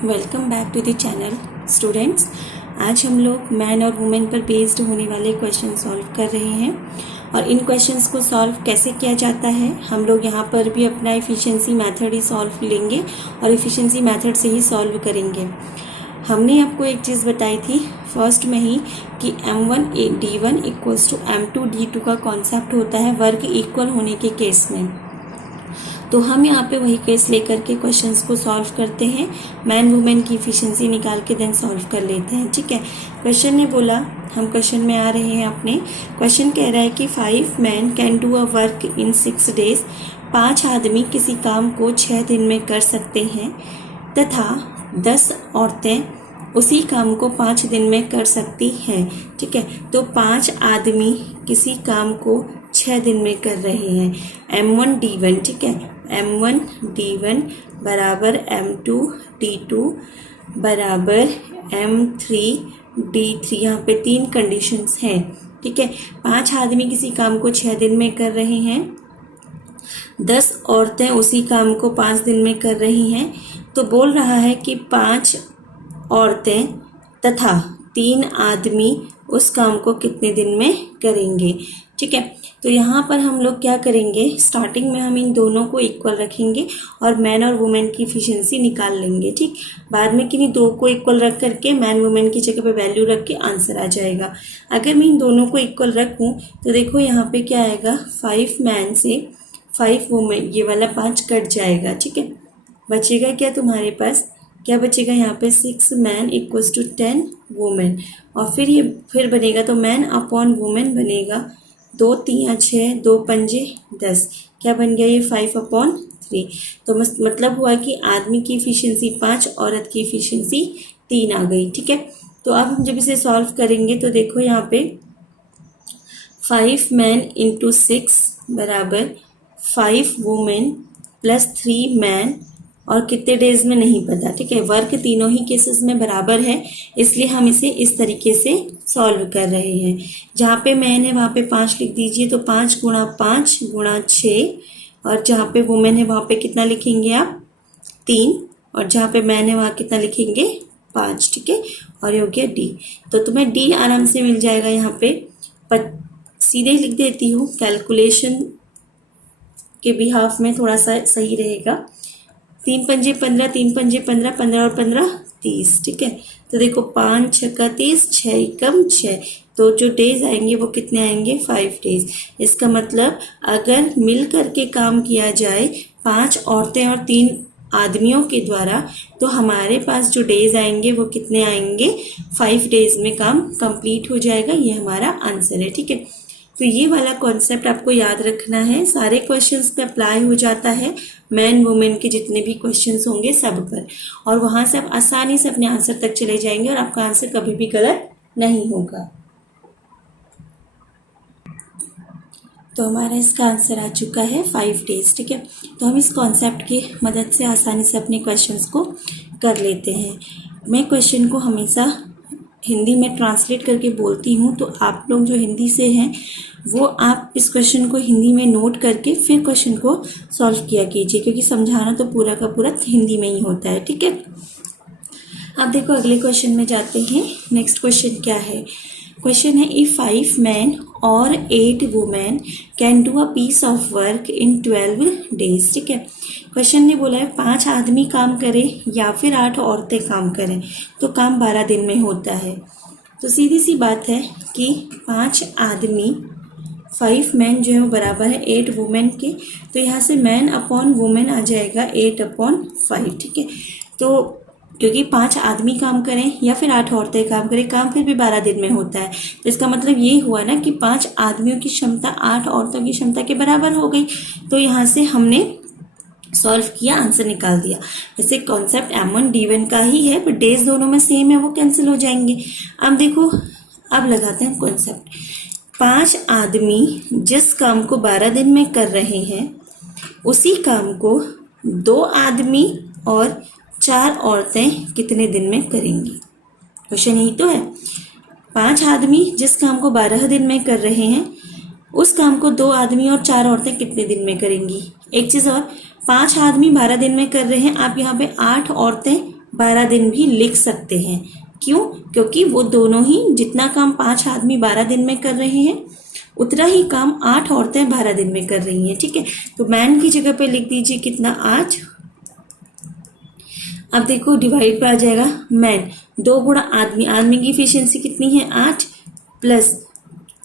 Welcome back to the channel students. आज हम लोग मैन और वुमेन पर बेस्ड होने वाले क्वेश्चन सॉल्व कर रहे हैं और इन क्वेश्चंस को सॉल्व कैसे किया जाता है हम लोग यहाँ पर भी अपना एफिशिएंसी मेथड ही सॉल्व लेंगे और एफिशिएंसी मेथड से ही सॉल्व करेंगे। हमने आपको एक चीज़ बताई थी फर्स्ट में ही कि M1 D1 equals to M2 D2 का कॉन्सेप्ट होता है वर्क इक्वल होने के केस में। तो हम यहाँ पे वही केस लेकर के क्वेश्चंस को सॉल्व करते हैं, मैन वुमेन की इफिशिएंसी निकाल के देन सॉल्व कर लेते हैं। ठीक है, क्वेश्चन ने बोला, हम क्वेश्चन में आ रहे हैं अपने। क्वेश्चन कह रहा है कि 5 men can do a work in 6 days। 5 आदमी किसी काम को 6 दिन में कर सकते हैं तथा 10 औरतें उसी काम को 5 दिन में कर सकती हैं। ठीक है, तो 5 आदमी किसी काम को 6 दिन में कर रहे हैं। M1 D1, ठीक है, M1 D1 बराबर M2 D2 बराबर M3 D3। यहाँ पे 3 कंडीशंस हैं। ठीक है, 5 आदमी किसी काम को 6 दिन में कर रहे हैं, 10 औरतें उसी काम को 5 दिन में कर रही हैं। तो बोल रहा है कि 5 औरतें तथा 3 आदमी उस काम को कितने दिन में करेंगे। ठीक है, तो यहाँ पर हम लोग क्या करेंगे, स्टार्टिंग में हम इन दोनों को इक्वल रखेंगे और मैन और वुमेन की इफिशिएंसी निकाल लेंगे। ठीक, बाद में किन्हीं दो को इक्वल रख करके मैन वुमेन की जगह पे वैल्यू रख के आंसर आ जाएगा। अगर मैं इन दोनों को इक्वल रखूँ तो देखो यहाँ पे क्या आएगा, 5 मैन से 5 वुमेन, ये वाला 5 कट जाएगा। ठीक है, बचेगा क्या तुम्हारे पास, क्या बचेगा यहाँ पे 6 मैन इक्वल्स टू 10 वुमेन। और फिर ये फिर बनेगा तो मैन अपॉन वुमेन बनेगा, 2 3 6, 2 पंजे 10, क्या बन गया ये 5/3। तो मतलब हुआ कि आदमी की इफिशिएंसी 5, औरत की इफिशिएंसी 3 आ गई। ठीक है, तो अब हम जब इसे सॉल्व करेंगे तो देखो यहाँ पे 5 मैन इंटू 6 बराबर 5 वुमेन प्लस 3 मैन, और कितने डेज में नहीं पता। ठीक है, वर्क तीनों ही केसेस में बराबर है, इसलिए हम इसे इस तरीके से सॉल्व कर रहे हैं। जहाँ पे मैन है वहाँ पे 5 लिख दीजिए, तो 5 गुणा 5 गुणा 6, और जहाँ पे वुमेन है वहाँ पे कितना लिखेंगे आप, 3, और जहाँ पे मैन है वहाँ कितना लिखेंगे, 5। ठीक है, और ये हो गया डी। तो तुम्हें डी आराम से मिल जाएगा यहाँ पे। सीधे लिख देती हूँ, कैलकुलेशन के बिहाफ में थोड़ा सा सही रहेगा। 3 पंजे 15, 3 पंजे 15, 15 और 15 30। ठीक है, तो देखो 5 6 30, 6 एकम 6, तो जो डेज आएंगे वो कितने आएंगे, 5 डेज। इसका मतलब अगर मिल करके काम किया जाए 5 औरतें और 3 आदमियों के द्वारा, तो हमारे पास जो डेज आएंगे वो कितने आएंगे, 5 डेज में काम कंप्लीट हो जाएगा। ये हमारा आंसर है। ठीक है, तो ये वाला कॉन्सेप्ट आपको याद रखना है, सारे क्वेश्चंस पे अप्लाई हो जाता है, मैन वुमेन के जितने भी क्वेश्चंस होंगे सब पर, और वहाँ से आप आसानी से अपने आंसर तक चले जाएंगे और आपका आंसर कभी भी गलत नहीं होगा। तो हमारा इसका आंसर आ चुका है 5 डेज। ठीक है, तो हम इस कॉन्सेप्ट की मदद से आसानी से अपने क्वेश्चंस को कर लेते हैं। मैं क्वेश्चन को हमेशा हिंदी में ट्रांसलेट करके बोलती हूँ, तो आप लोग जो हिंदी से हैं वो आप इस क्वेश्चन को हिंदी में नोट करके फिर क्वेश्चन को सॉल्व किया कीजिए, क्योंकि समझाना तो पूरा का पूरा हिंदी में ही होता है। ठीक है, अब देखो अगले क्वेश्चन में जाते हैं। नेक्स्ट क्वेश्चन क्या है, क्वेश्चन है इफ 5 मैन और 8 women can do a piece of work in 12 days. ठीक है, क्वेश्चन ने बोला है 5 आदमी काम करें या फिर 8 औरतें काम करें तो काम 12 दिन में होता है। तो सीधी सी बात है कि 5 आदमी, 5 मैन जो है वो बराबर है 8 वुमेन के, तो यहाँ से मैन अपॉन वुमेन आ जाएगा 8/5। ठीक है, तो क्योंकि 5 आदमी काम करें या फिर 8 औरतें काम करें, काम फिर भी 12 दिन में होता है। तो इसका मतलब ये हुआ ना कि 5 आदमियों की क्षमता 8 औरतों की क्षमता के बराबर हो गई। तो यहाँ से हमने सॉल्व किया, आंसर निकाल दिया। वैसे कॉन्सेप्ट M1 D1 का ही है, पर डेज दोनों में सेम है, वो कैंसिल हो जाएंगे। अब देखो, अब लगाते हैं कॉन्सेप्ट। 5 आदमी जिस काम को 12 दिन में कर रहे हैं उसी काम को 2 आदमी और 4 औरतें कितने दिन में करेंगी। क्वेश्चन यही तो है, 5 आदमी जिस काम को 12 दिन में कर रहे हैं उस काम को 2 आदमी और 4 औरतें कितने दिन में करेंगी। एक चीज़ और, 5 आदमी 12 दिन में कर रहे हैं, आप यहाँ पे 8 औरतें 12 दिन भी लिख सकते हैं। क्यों? क्योंकि वो दोनों ही, जितना काम 5 आदमी 12 दिन में कर रहे हैं उतना ही काम 8 औरतें 12 दिन में कर रही हैं। ठीक है, तो मैन की जगह पे लिख दीजिए कितना, 8। अब देखो डिवाइड पे आ जाएगा मैन, 2 गुणा आदमी, आदमी की इफिशियंसी कितनी है 8 प्लस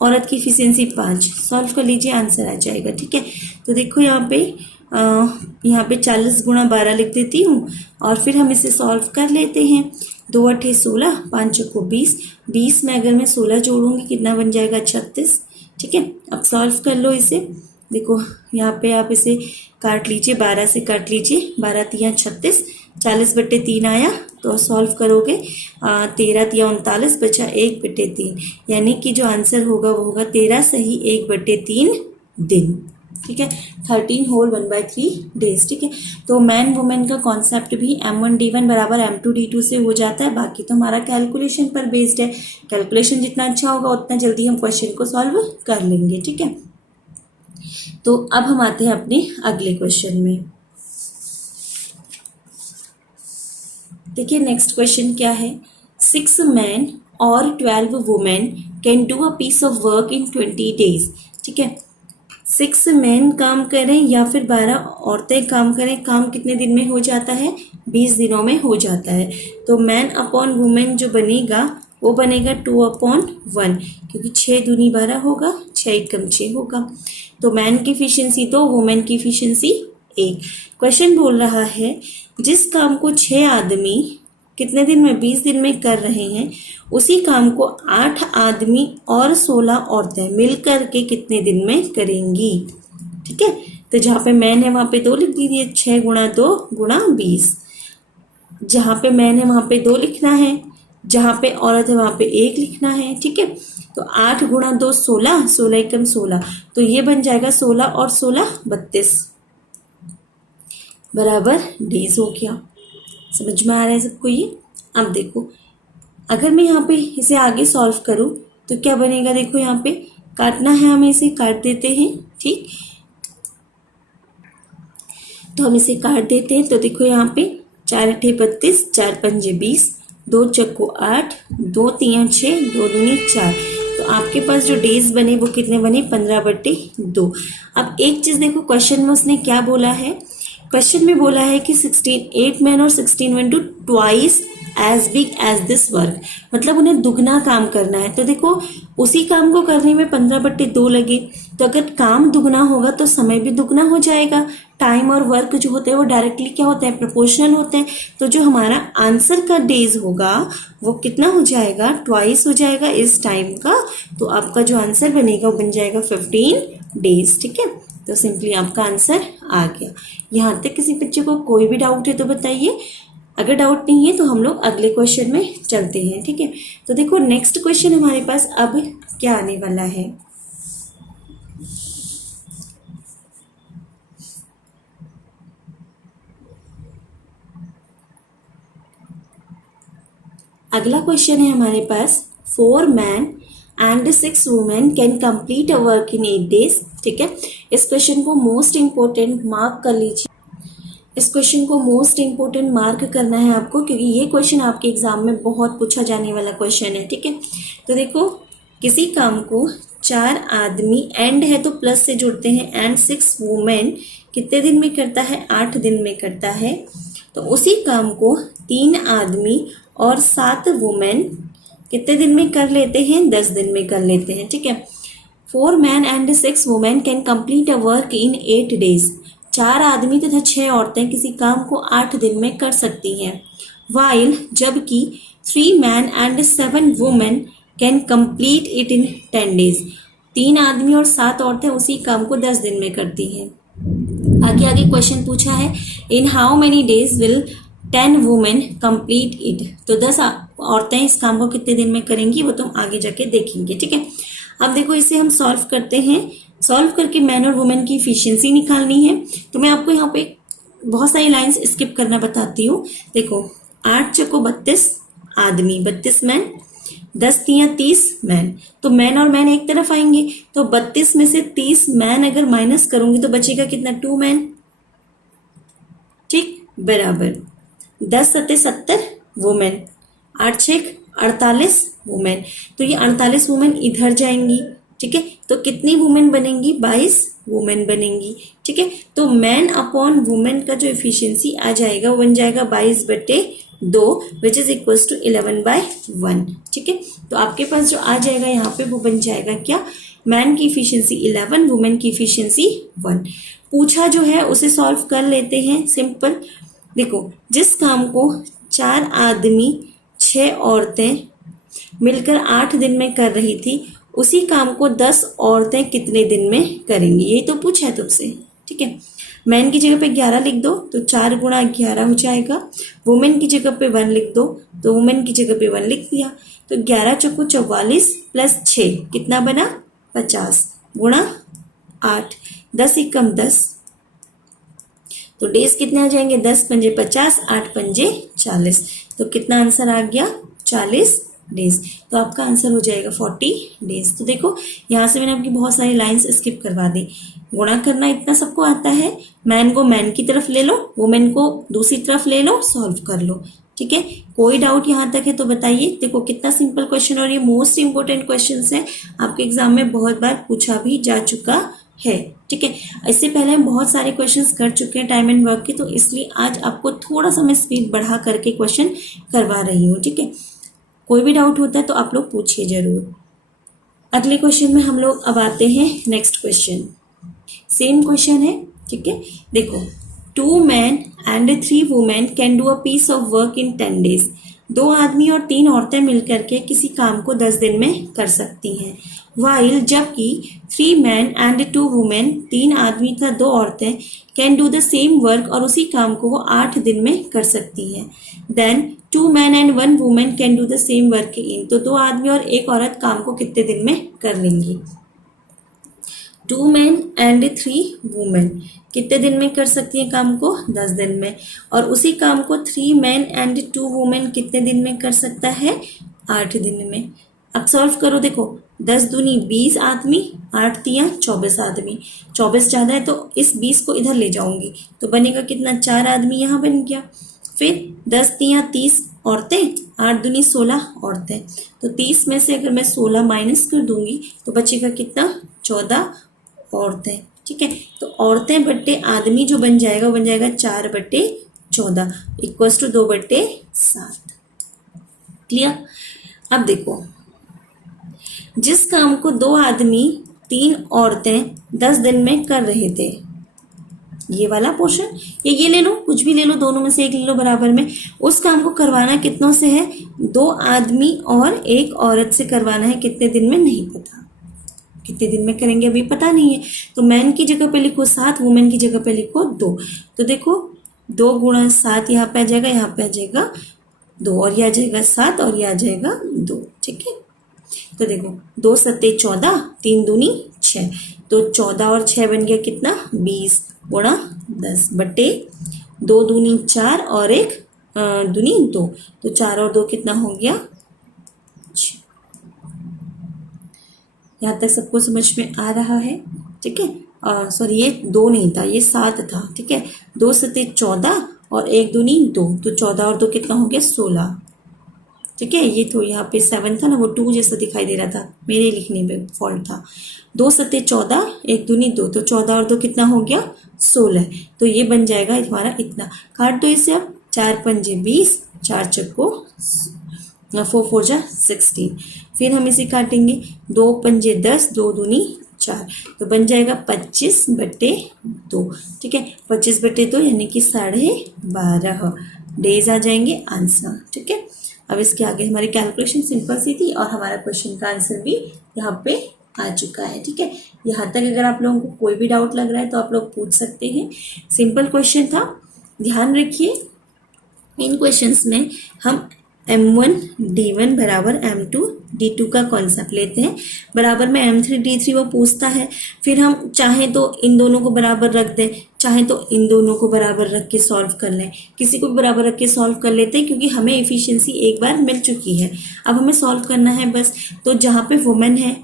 औरत की इफिशियंसी 5। सॉल्व कर लीजिए, आंसर आ जाएगा। ठीक है, तो देखो यहाँ पे 40 गुणा 12 लिख देती हूँ और फिर हम इसे सॉल्व कर लेते हैं। 2 8 16, 5 चौको 20, 20 में अगर मैं 16 जोड़ूंगी कितना बन जाएगा 36। ठीक है, अब सॉल्व कर लो इसे। देखो यहाँ पे आप इसे काट लीजिए, 12 से काट लीजिए, 12 तिया 36, 40/3 आया तो सॉल्व करोगे 13 तिया 39, बचा 1/3, यानी कि जो आंसर होगा वो होगा 13 सही 1/3 दिन। ठीक है, 13 होल 1/3 डेज। ठीक है, तो मैन वुमेन का कॉन्सेप्ट भी M1D1 बराबर M2D2 से हो जाता है। बाकी तो हमारा कैलकुलेशन पर बेस्ड है, कैलकुलेशन जितना अच्छा होगा उतना जल्दी हम क्वेश्चन को सॉल्व कर लेंगे। ठीक है, तो अब हम आते हैं अपने अगले क्वेश्चन में। देखिए नेक्स्ट क्वेश्चन क्या है, 6 मैन और 12 women can do a piece of work in 20 days. ठीक है, 6 मैन काम करें या फिर 12 औरतें काम करें, काम कितने दिन में हो जाता है, 20 दिनों में हो जाता है। तो मैन अपॉन वुमेन जो बनेगा वो बनेगा 2/1, क्योंकि 6 दूनी 12 होगा, 6 एकम 6 होगा। तो मैन की इफिशियंसी 2, वुमेन की इफिशियंसी 1। क्वेश्चन बोल रहा है जिस काम को 6 आदमी कितने दिन में, 20 दिन में कर रहे हैं, उसी काम को 8 आदमी और 16 औरतें मिलकर के कितने दिन में करेंगी। ठीक है, तो जहाँ पे मैन है वहाँ पे 2 लिख दीजिए, 6 गुणा 2 गुणा 20। जहाँ पे मैन है वहाँ पे 2 लिखना है, जहाँ पे औरत है वहाँ पे 1 लिखना है। ठीक है, तो 8 गुणा 2 16, 16 एकम 16, तो ये बन जाएगा 16 और 16 32 बराबर डेज हो गया। समझ में आ रहा है सबको ये? अब देखो अगर मैं यहाँ पे इसे आगे सॉल्व करूँ तो क्या बनेगा, देखो यहाँ पे काटना है हमें, इसे काट देते हैं। ठीक, तो हम इसे काट देते हैं। तो देखो यहाँ पे 4 8 32, 4 5 20, 2 चक्को 8, 2 3 6, 2 दूनी 4। तो आपके पास जो डेज बने वो कितने बने, 15/2। अब एक चीज देखो क्वेश्चन में उसने क्या बोला है, क्वेश्चन में बोला है कि 8 मैन और 16 women do twice as big as this work, मतलब उन्हें दुगना काम करना है। तो देखो उसी काम को करने में 15/2 लगे, तो अगर काम दुगना होगा तो समय भी दुगना हो जाएगा। टाइम और वर्क जो होते हैं वो डायरेक्टली क्या होते हैं, प्रोपोर्शनल होते हैं। तो जो हमारा आंसर का डेज होगा वो कितना हो जाएगा, ट्वाइस हो जाएगा इस टाइम का। तो आपका जो आंसर बनेगा वो बन जाएगा 15 डेज। ठीक है, तो सिंपली आपका आंसर आ गया। यहाँ तक किसी बच्चे को कोई भी डाउट है तो बताइए, अगर डाउट नहीं है तो हम लोग अगले क्वेश्चन में चलते हैं। ठीक है, तो देखो नेक्स्ट क्वेश्चन हमारे पास अब क्या आने वाला है। अगला क्वेश्चन है हमारे पास, 4 man and 6 women can complete a work in 8 days. ठीक है, इस क्वेश्चन को मोस्ट इंपोर्टेंट मार्क कर लीजिए। इस क्वेश्चन को मोस्ट इंपोर्टेंट मार्क करना है आपको, क्योंकि ये क्वेश्चन आपके एग्जाम में बहुत पूछा जाने वाला क्वेश्चन है। ठीक है, तो देखो किसी काम को 4 आदमी, एंड है तो प्लस से जोड़ते हैं, एंड 6 वुमेन कितने दिन में करता है, 8 दिन में करता है। तो उसी काम को 3 आदमी और 7 वुमेन कितने दिन में कर लेते हैं, 10 दिन में कर लेते हैं। ठीक है, 4 man and 6 women can complete a work in 8 days. 4 आदमी तथा 6 औरतें किसी काम को 8 दिन में कर सकती हैं। वाइल, जबकि 3 man and 7 women can complete it in 10 days. 3 आदमी और 7 औरतें उसी काम को 10 दिन में करती हैं। आगे आगे क्वेश्चन पूछा है, in how many days will 10 women complete it. तो 10 औरतें इस काम को कितने दिन में करेंगी वो तुम आगे जाके देखेंगे। ठीक है, अब देखो इसे हम सॉल्व करते हैं। सॉल्व करके मैन और वुमेन की इफिशियंसी निकालनी है। तो मैं आपको यहाँ पे बहुत सारी लाइंस स्किप करना बताती हूँ। देखो 8 चौको 32 आदमी, 32 मैन, 10 तिया 30 मैन। तो मैन और मैन एक तरफ आएंगे, तो 32 में से 30 मैन अगर माइनस करूंगी तो बचेगा कितना, 2 मैन। ठीक, बराबर 10 सत्ते 70 वुमेन, 8 छेक 48 वुमेन। तो ये 48 वुमेन इधर जाएंगी, ठीक है, तो कितनी वुमेन बनेंगी? 22 वुमेन बनेंगी, ठीक है। तो मैन अपॉन वुमेन का जो एफिशिएंसी आ जाएगा वो बन जाएगा 22/2 विच इज इक्वल्स टू 11/1, ठीक है। तो आपके पास जो आ जाएगा यहाँ पे वो बन जाएगा क्या? मैन की इफिशियंसी 11, वुमेन की इफिशियंसी 1। पूछा जो है उसे सॉल्व कर लेते हैं, सिंपल। देखो, जिस काम को 4 आदमी 6 औरतें मिलकर 8 दिन में कर रही थी, उसी काम को 10 औरतें कितने दिन में करेंगी? यही तो पूछा है तुमसे, ठीक है। मैन की जगह पे 11 लिख दो तो 4 गुणा 11 हो जाएगा। वुमेन की जगह पे 1 लिख दो तो वुमेन की जगह पे 1 लिख दिया। तो 11 चौको 44 प्लस 6 कितना बना? 50 गुणा 8, 10 एकम 10। तो डेज कितने आ जाएंगे? 10 पंजे 50, 8 पंजे 40। तो कितना आंसर आ गया? 40 डेज। तो आपका आंसर हो जाएगा 40 डेज। तो देखो, यहाँ से मैंने आपकी बहुत सारी लाइंस स्किप करवा दी। गुणा करना इतना सबको आता है, मैन को मैन की तरफ ले लो, वुमेन को दूसरी तरफ ले लो, सॉल्व कर लो, ठीक है। कोई डाउट यहाँ तक है तो बताइए। देखो कितना सिंपल क्वेश्चन, और ये मोस्ट इंपोर्टेंट क्वेश्चन है, आपके एग्जाम में बहुत बार पूछा भी जा चुका है, ठीक है। इससे पहले हम बहुत सारे क्वेश्चंस कर चुके हैं टाइम एंड वर्क के, तो इसलिए आज आपको थोड़ा सा मैं स्पीड बढ़ा करके क्वेश्चन करवा रही हूँ, ठीक है। कोई भी डाउट होता है तो आप लोग पूछिए जरूर। अगले क्वेश्चन में हम लोग अब आते हैं नेक्स्ट क्वेश्चन। सेम क्वेश्चन है, ठीक है। देखो, 2 men and 3 women can do a piece of work in 10 days। 2 आदमी और 3 औरतें मिलकर के किसी काम को 10 दिन में कर सकती हैं। While जबकि 3 men and 2 women, 3 आदमी तथा 2 औरतें can do the same work, और उसी काम को वो 8 दिन में कर सकती हैं। Then 2 men and 1 woman can do the same work in। तो 2 आदमी और 1 औरत काम को कितने दिन में कर लेंगी? 2 men and 3 women कितने दिन में कर सकती हैं काम को? 10 दिन में। और उसी काम को 3 men and 2 women कितने दिन में कर सकता है? 8 दिन में। अब सॉल्व करो। देखो, 10 दूनी 20 आदमी, 8 तियां 24 आदमी। 24 ज़्यादा है तो इस 20 को इधर ले जाऊंगी तो बनेगा कितना? 4 आदमी यहाँ बन गया। फिर 10 तियां 30 औरतें, 8 दूनी 16 औरतें। तो 30 में से अगर मैं 16 माइनस कर दूंगी तो बचेगा कितना? 14 औरतें, ठीक है। तो औरतें बट्टे आदमी जो बन जाएगा वो बन जाएगा 4/14 इक्वल्स टू 2/7। क्लियर? अब देखो, जिस काम को 2 आदमी 3 औरतें 10 दिन में कर रहे थे, ये वाला पोर्शन या ये ले लो, कुछ भी ले लो, दोनों में से एक ले लो बराबर में। उस काम को करवाना कितनों से है? 2 आदमी और 1 औरत से करवाना है। कितने दिन में? नहीं पता। कितने दिन में करेंगे अभी पता नहीं है। तो मैन की जगह पे लिखो 7, वुमेन की जगह पे लिखो 2। तो देखो 2 गुणा 7 यहाँ पे आ जाएगा, यहाँ पे आ जाएगा 2, और यह आ जाएगा 7 और यह आ जाएगा 2, ठीक है। तो देखो 2 सत्ते 14, 3 दूनी 6, तो 14 और 6 बन गया कितना? 20 गुणा 10 बट्टे 2 दूनी 4 और 1 दूनी 2, तो 4 और 2 कितना हो गया? 6। यहाँ तक सबको समझ में आ रहा है, ठीक है। सॉरी, ये 2 नहीं था, ये 7 था, ठीक है। 2 सत्ते 14 और 1 दूनी 2, तो 14 और 2 कितना हो गया? 16, ठीक है। ये तो यहाँ पे 7 था ना, वो 2 जैसा दिखाई दे रहा था, मेरे लिखने में फॉल्ट था। 2 सत्ते 14, 1 दूनी 2, तो 14 और 2 कितना हो गया? 16। तो ये बन जाएगा हमारा इतना। काट दो इसे अब, 4 पंजे 20, 4 चक्को 4 4 जा 16। फिर हम इसे काटेंगे, 2 पंजे 10, 2 दूनी 4, तो बन जाएगा 25/2, ठीक है। 25/2 यानी कि 12.5 डेज आ जाएंगे आंसर, ठीक है। अब इसके आगे हमारी कैलकुलेशन सिंपल सी थी और हमारा क्वेश्चन का आंसर भी यहाँ पे आ चुका है, ठीक है। यहाँ तक अगर आप लोगों को कोई भी डाउट लग रहा है तो आप लोग पूछ सकते हैं। सिंपल क्वेश्चन था। ध्यान रखिए, इन क्वेश्चंस में हम M1 D1 बराबर M2 D2 का कॉन्सेप्ट लेते हैं। बराबर में M3 D3 वो पूछता है, फिर हम चाहें तो इन दोनों को बराबर रख दें, चाहें तो इन दोनों को बराबर रख के सॉल्व कर लें, किसी को भी बराबर रख के सॉल्व कर लेते हैं क्योंकि हमें एफिशिएंसी एक बार मिल चुकी है। अब हमें सॉल्व करना है बस। तो जहाँ पे वुमेन है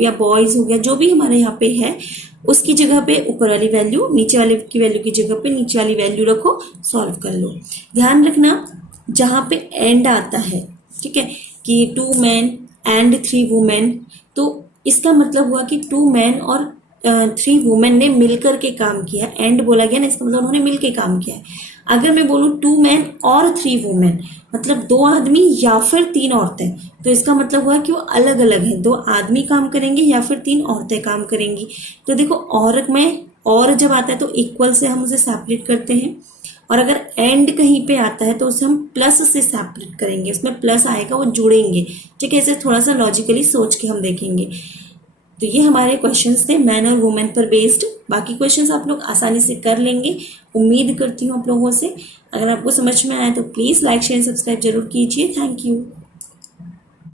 या बॉयज़ हो गया, जो भी हमारे यहाँ पे है, उसकी जगह पे ऊपर वाली वैल्यू, नीचे वाले की वैल्यू की जगह पे नीचे वाली वैल्यू रखो, सॉल्व कर लो। ध्यान रखना जहाँ पे एंड आता है, ठीक है, कि 2 men and 3 women, तो इसका मतलब हुआ कि 2 men और 3 women ने मिलकर के काम किया। एंड बोला गया ना, इसका मतलब उन्होंने मिलकर काम किया है। अगर मैं बोलूँ 2 men और 3 women, मतलब 2 आदमी या फिर 3 औरतें, तो इसका मतलब हुआ कि वो अलग अलग हैं, 2 आदमी काम करेंगे या फिर 3 औरतें काम करेंगी। तो देखो और में और जब आता है तो इक्वल से हम उसे सेपरेट करते हैं, और अगर एंड कहीं पे आता है तो उसे हम प्लस से सेपरेट करेंगे, उसमें प्लस आएगा, वो जुड़ेंगे। ठीक है, इसे थोड़ा सा लॉजिकली सोच के हम देखेंगे। तो ये हमारे क्वेश्चंस थे मैन और वुमेन पर बेस्ड। बाकी क्वेश्चंस आप लोग आसानी से कर लेंगे, उम्मीद करती हूँ आप लोगों से। अगर आपको समझ में आया तो प्लीज़ लाइक शेयर सब्सक्राइब जरूर कीजिए। Thank you.